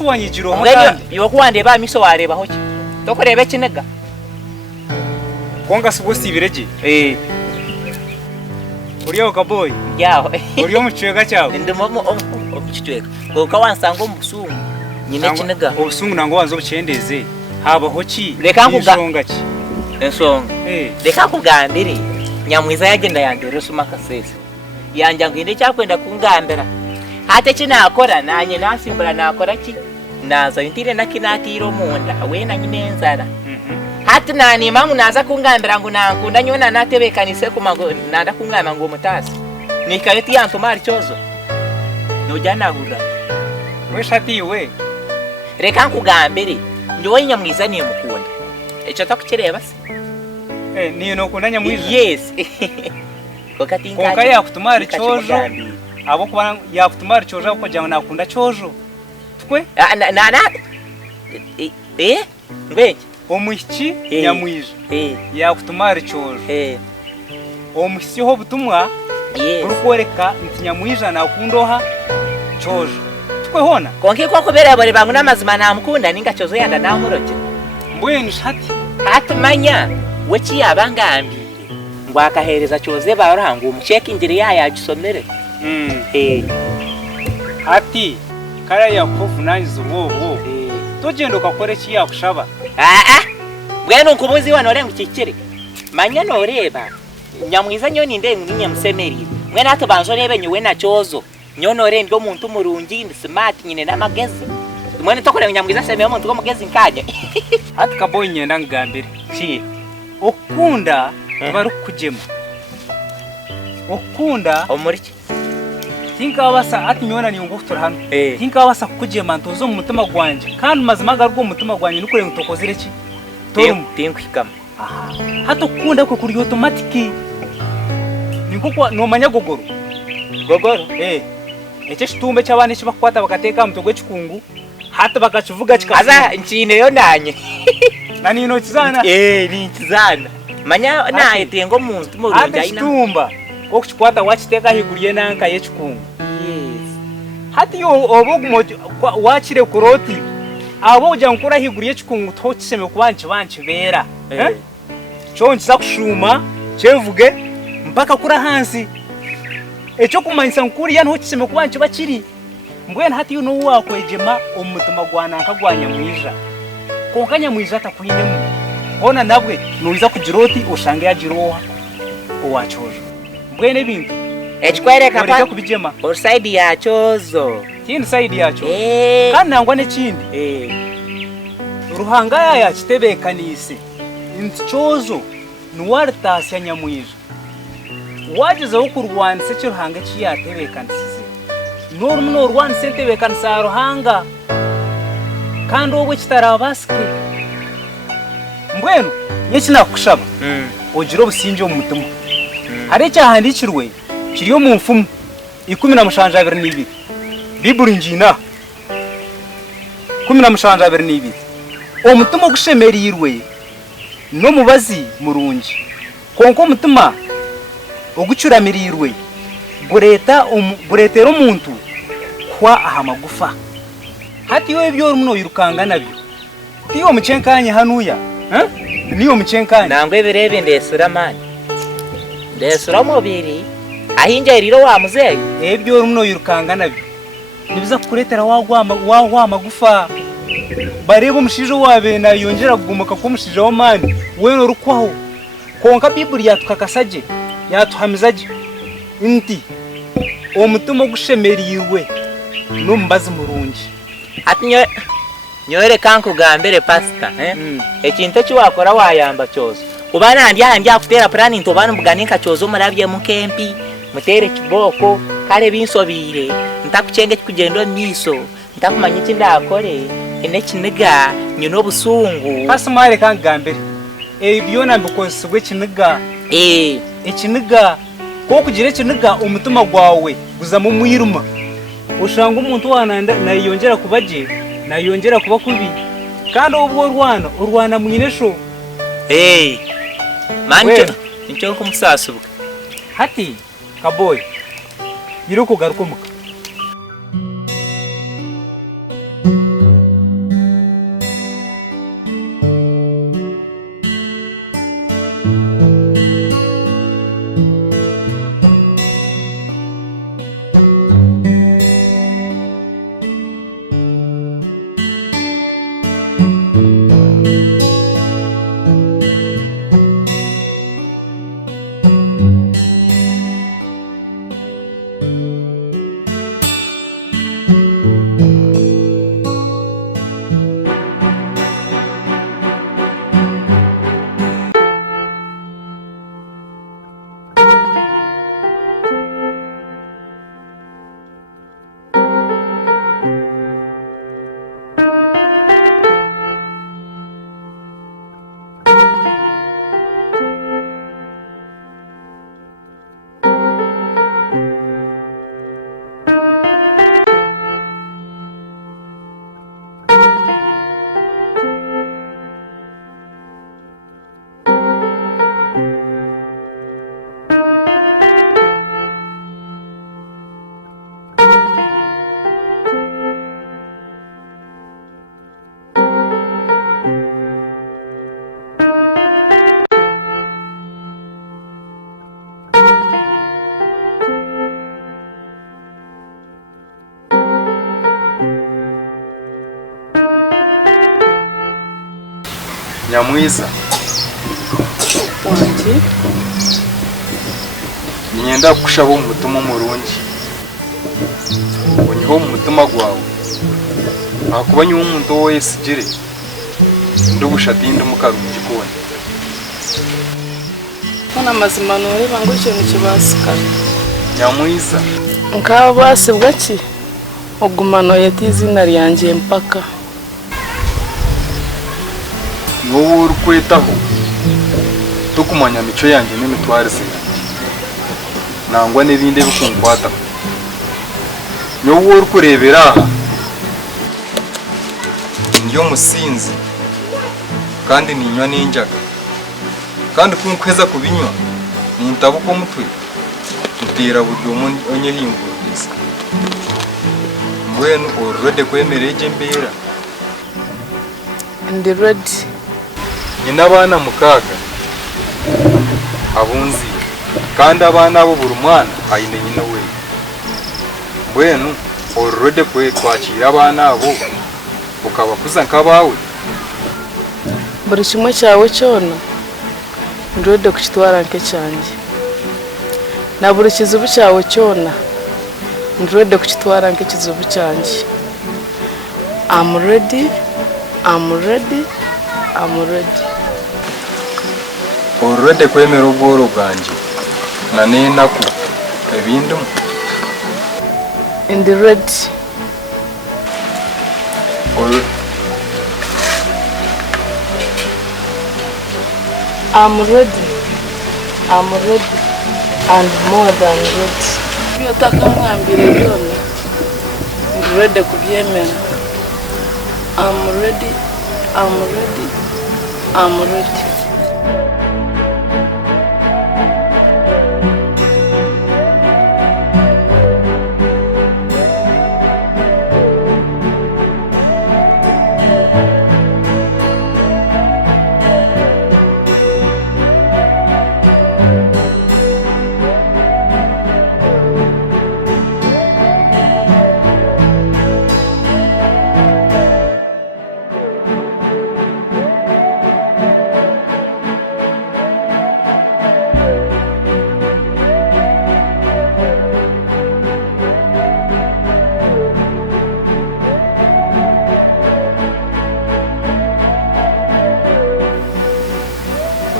ese wanyigiro kandi yo kwandeba miso wareba hoki to kurebe kinega konga sugo sibirege uriyo kaboy yaho uriyo mucwega cyawe ndimo omucwega ngo kawansanga omusungu nyine kinega obusungu nango wanzo bucendeze haba hoki reka nkuga ki ensonga reka kugambire nyamwiza yagenda yandere suma kasese yanja nginde cyakwenda kungambira hate kinakora nanye nasimbura nakora ki naza intire nakinatiro munda we na nyine nzara hati nani mamu naza kungambira ngo nankunda nyona natebekanise kumago nanda kungamba ngo mutasi nikareti yanto mari cyozo nojana hura we shati we reka nkugambire njowe nyamwiza ni mukunda echo takukireba se niyo nokunda nyamwiza yes konka yakutumara cyojo abo kuba yakutumara cyojo ko jya nakunda cyojo twe ngwenge omuhiki nyamwiza yakutumara cyojo omuhiki ho butumwa urukoreka nti nyamwiza nakundoha cyojo twe hona konke ko kubera bari bangu namazima namukunda ninga cyozo yanda namuroje mbwenu hati manya weki yabangambi ngwakahereza cyoze baranga umucheki ngire yagisomere hati kara yakofu nanyizo wowo togenda ukakore ki yakushaba bwenu nkubuzi wanore ngukikire manya noreba nyamwiza nyoni nde nginye musemerire mwe nato banzo rebe nywe na cyozo nyonore ndo muntu murungi ndi smart nyine namagezi mwene tokore nyamwiza seme muntu ko mugezi nkanye hati kaboy nyenda ngambire ki okunda barukujema okunda omuriki tinka basa ati nyona ni ngufutura hano tinka basa kujema ntozo mu mutima gwanje kandi mazima garwo mu mutima gwanje nukure ngutokozire ki tom tinkwikama hato kunda ko kuri automatic niko kwa no manya gogoro ece shitumbe cy'abane kibakwata bakateka mutogwe cikungu hata bakacivuga kikaza nchine yo nanye nani no kizana ni kizana manya na etengo muntu murunja ina shitumba okuchikwata wachiteka higuriye nanka yechikungu hati yo obogumo wachire kuroti abo jankura higuriye chikungu tochiseme kubanchi bera chonchi zakushuma chevuge mpaka kura hansi echo kumanyisa nkuri yana hochiseme kubanchi bachiri mbwena hati yo no wakwejema omutima gwananka gwanyamwija konkanya mwiza atakuinemu ona nabwe nuiza kujiroti ushange yajiroha owachozo mbwene bintu echikwereka pa kubijema or side ya chozo tini side yacho kandi nangwa nekindi ruhanga ya kitebekanise inti chozo nuwartasya nyamwija wageze wo kurwanisa cy'uruhanga kiyatebekanise normuno rwanise tebekanisa ruhanga kandi wowe kitarabasike mbwenu yekinakushaba ogiro businje mu mutima hari cyahandikirwe kiriyo mu mfumu 17:22 Bibuli njina 17:22 omutima gushemerirwe no mubazi murungi konko mutima ogucuramirirwe buretera omuntu kwa ahamagufa hati yo ibyo runo yirukanga nabyo tiyo mucenkanye hanuya niyo mucenkanye nangwe birebe ndesura mani ndesura mubiri ahinje riro wa muzeyi ibyo runo yirukanga nabyo nibiza kuretera wa magufa barebo umushijo wabe na yongera kugumuka ko umushijo wa mani we no rukwaho konka Bibuli yatukakasaje yatuhamizaje inti omutima gushemerirwe no mbazi murungi ati nyore kanku gambere pasta ekintu cyo wakora wayamba cyozo ubana ndya kutera plan into bana muganika cyozo marabye mu kempi mutere kiboko kare binsobire ntakucenge kugendo miso ntakumanya iki ndakore ene kiniga nyino busungu pasimare kangambere ibyo nambikosubwe kiniga ekiniga ko kugire kiniga umutima gwawe guza mu mwiruma ushanga umuntu wananda nayongera kubaje nayongera kuba kubi kandi ubwo urwana mwinesho manjo nicyo kumusasubuka hati kaboy yiro kugaruka muka Nyamwiza wanjye ninyenda kushaba umutima umurungi unyiho mu mutima gwawe akuba nyi umuntu wese gire ndugushati ndumukarungi kone Hana mazima noreba ngo ikintu kibasika Nyamwiza nkaba basibwa ki ogumano yati izina ryanjye mpaka wowe urukwetaho tukumanya mico yanjye n'imitware zina nangwa n'ibindi bikunkwata wowe urukurebera aha ndiyo musinzi kandi ninywa n'injaga kandi kunkweza kubinywa nintabuko mutwe utera buryo onye hinguriza mbwenu orode kwemereje mbera ndi ready nyina abana mukaga abunzi kandi abana bo buri mwana ayine nyina we mbwenu orode kwe kwakira abana abo ukabakuza nkabawe buri kimwe cyawe cyona ndode kukitwara nke cyanjye na buri kizubu cyawe cyona ndode kukitwara nke kizubu cyanjye I'm ready orode kwemera ubworo bwanjye na nenaku ebindi and ready I'm ready and more than ready. Iyo takamwambire byone ndi ready kubyemera. I'm ready.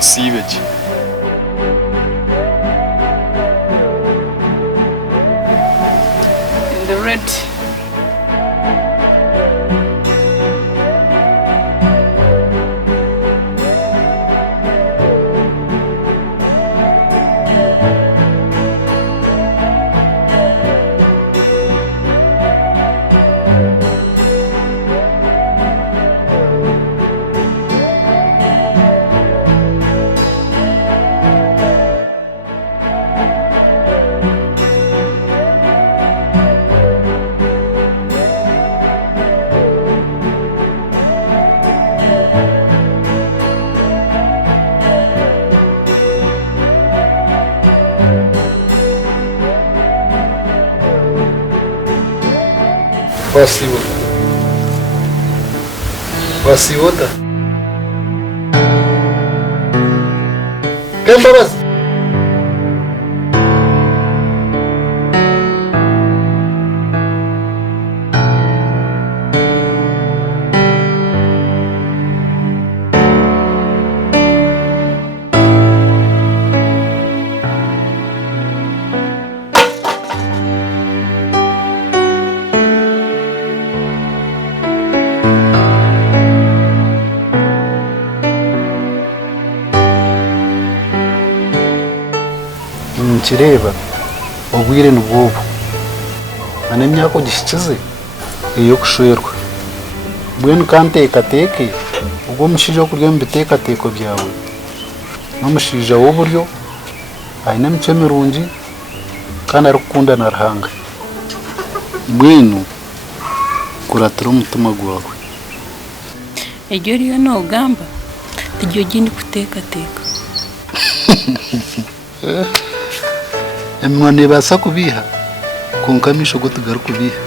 Sivage. In the red. Wasiwota. Kembaras. Kireba obwire nubwo ane myako gishikize iyo kushwerwa bwenu kantekateke ubwo mushije kurya mbitekateko byawe n'umushije w'uburyo ayina mico mirungi kandi arukunda na rahanga bwenu kuratira umutima gwawe iryo riyo no gamba iryo gindi kutekateka emwana ibasa kubiha kunkamisha ubwo tugaruka kubiha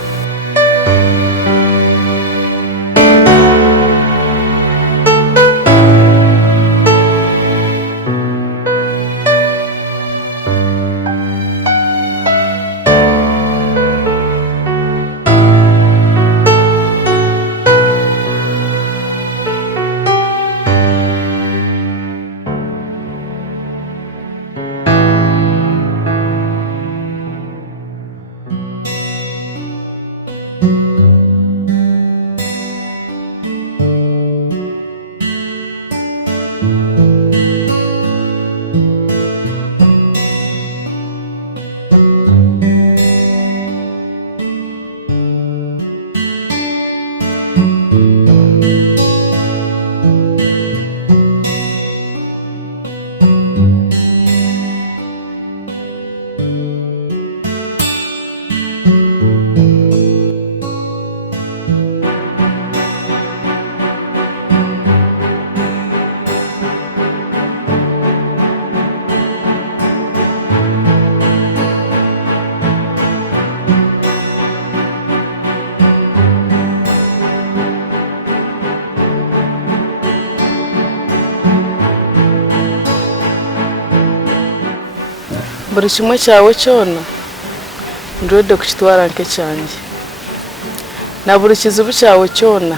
buri kimwe cyawe cyona ndode kukitwara nk'ecyanjye na buri kizibu cyawe cyona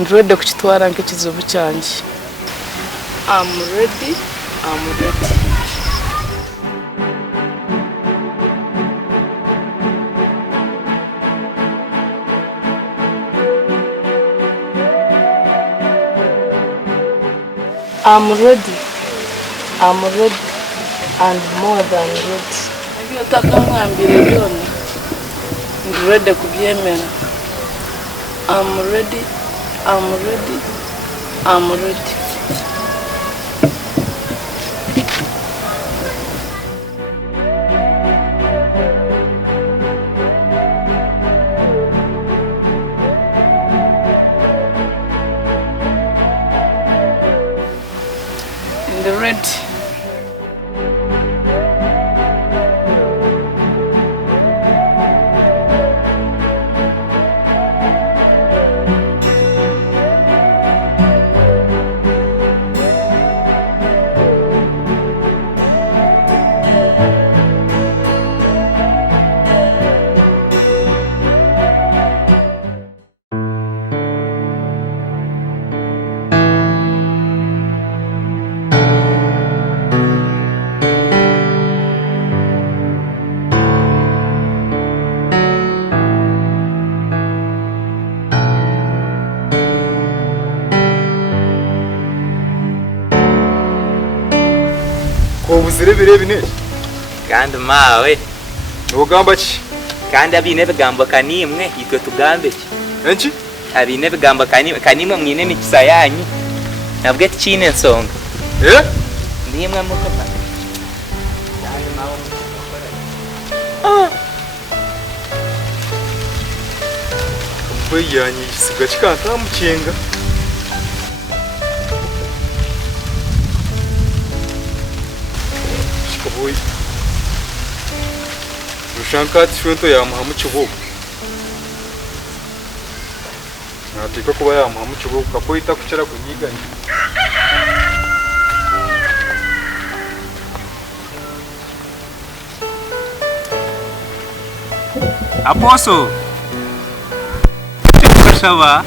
ndode kukitwara nk'ikizibu cyanjye. I'm ready. I'm ready and more than ready. Ibyo takamwambire byone ndurede kubyemera. I'm ready. Ubuzire bine kandi mawe ugamba ki kandi abine bigambo kanimwe itwe tugambe ki enki abine bigambo kanimwe mwine mikisa yanyu nabwe tikine nsonga ndimwe mukapa kandi mawe yanyi igisiga kikanta mukinga boy rushankati shwento yamuha mu kibuga natika kuba yamuha mu kibuga kapoita kuchera kunyiganya Aposo tukashaba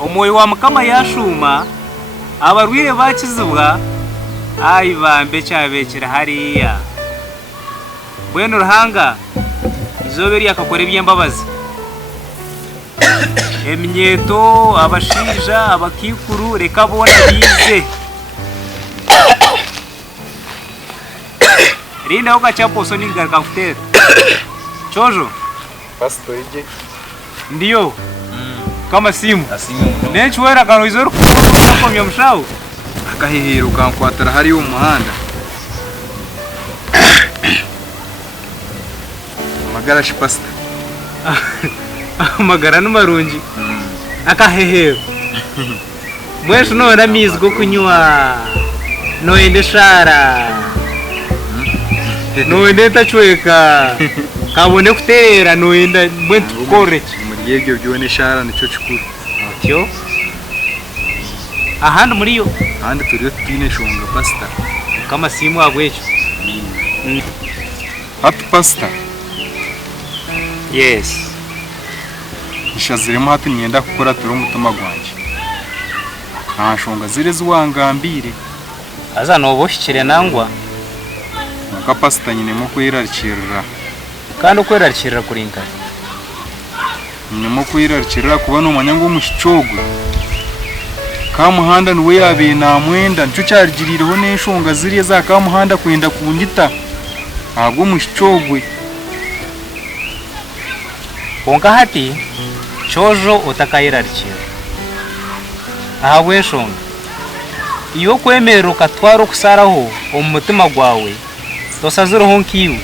omoyo wa mukama yashuma abarwire bakizibwa ayi bambe cyabekera hariya bweno ruhanga izoberi yakakora ibyembabazi emnyeto abashija abakikuru reka bona bize rinda ukacha poso ningaruka kutera chojo pastor ije ndiyo kama simu nechwera kano izoro kukomya mshao akahihiro kankwatara hari umuhanda magara shipasta magara n'umarungi akahehero mwesho nona mizi go kunywa noende shara noende tachweka kabone kutera noenda mwentu koreki muri yebyo byone shara nico chikuru atyo ahandi muri yo ahandi turiyo twine shonga pasta kama simu agwecho happy pasta yes ishaziremo hati myenda gukora turi umutima gwanje nta shonga zire zuwangambire aza noboshikire nangwa muka pasta nyine mo kwirarikirira kandi ukwirarikirira kurinka nyine mo kwirarikirira kuba no manyango mushicogwe kamuhanda nuwe yabe na mwenda nco cyarigirireho n'eshonga ziriye za kamuhanda kwenda kundita ahubwo mushicogwe onka hati chojo utakayirarikira ahabwe shonga iyo kwemera ukatwara kusaraho umutima gwawe tosaziroho nkiwe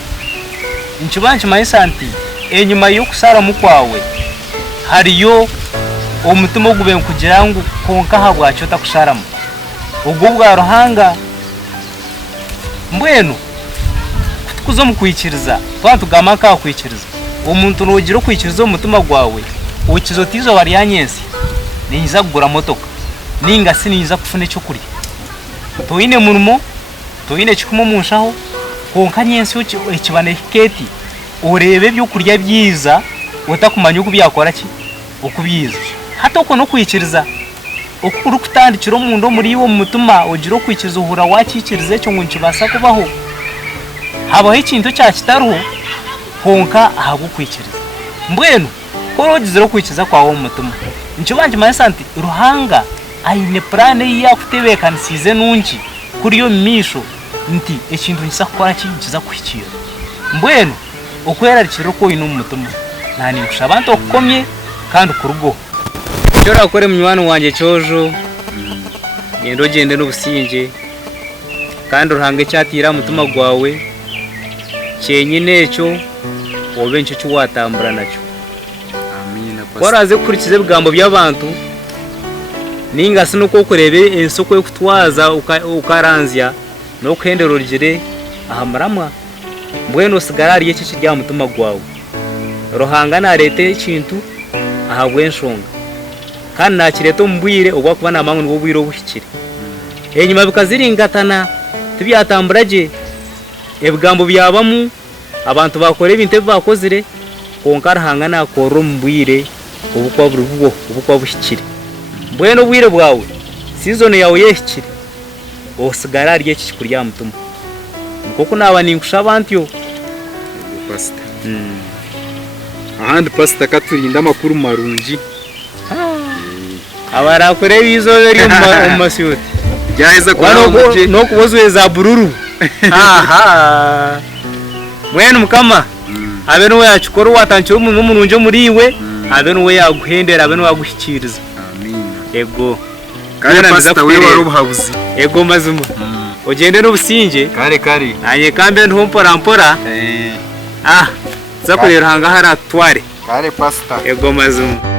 nchibanchi maisanti enyuma yo kusara mukwawe hariyo umutima gube kugira ngo konka habwacho takusharamo ubwo bwa ruhanga mbwenu kuzo mukwikiriza twantu gamaka kwikiriza umuntu nogiro kwikiriza umutima gwawe ukizotizo bari yanyensi niza kugura motoka ninga siniza kufune cyo kuri toine murimo toine chikumo munshaho konka nyensi ekibane keti urebe byo kurya byiza utakumanya uko byakora ki ukubyiza hata uko no kwikiriza ukuri kutandikira umuntu muri wo mutuma ugiro kwikiriza uhura wakikirize cyo ngo nkibasa kubaho habaho ikintu cya kitaruho konka ahagukwikiriza mbwenu korogize ro kwikiza kwawo mutuma nkibanje masanti ruhanga ayine plane yakutebekanisize nunki kuri yo misho nti ekintu nkisa gukora kiza kwikira mbwenu okwera rikiro ko ino mutuma nani kushabantu okukomye kandi kurugo cyora akore munywano wanje cyojo ngendo gende n'ubusinge kandi uruhange cyatira mutuma gwawe cyenyine cyo wobe ncyo cyuwatambura nacyo amina pastor waraze kurikize bigambo by'abantu ninga sino ko kurebe ensoko yo kutwaza ukaranzya no kendero rigire ahamaramwa mbweno sigarari yeke kirya mutuma gwawe rohanga na lete ikintu ahabwe nshonga kandi nakireto mbwire ubwo kuba namangu nibo bwiro buhikire enyuma bikaziringatana tubyatamburaje ebigambo byabamu abantu bakore ibintu bakozire konka rahanga nakoro mbwire ubukwa burugo ubukwa buhikire mbweno bwire bwawe season yawe yehikire osigarari yeke kurya mutuma koko nabani nkushabantyo pastor ahandi pastor katurinda makuru marungi abarakore bizobe ri mu masyuti byaheza kwano no kubozwe za bururu aha mwene mukama abe no yakikora watanchira umuntu mununje muriwe abe no yaguhendera abe no yaguhikiriza amina ego kandi pastor we wari ubuhabuzi ego mazuma ugende n'ubusinge kare anye kambe ntumpora zakurira hanga haratware kare pastor ego mazuma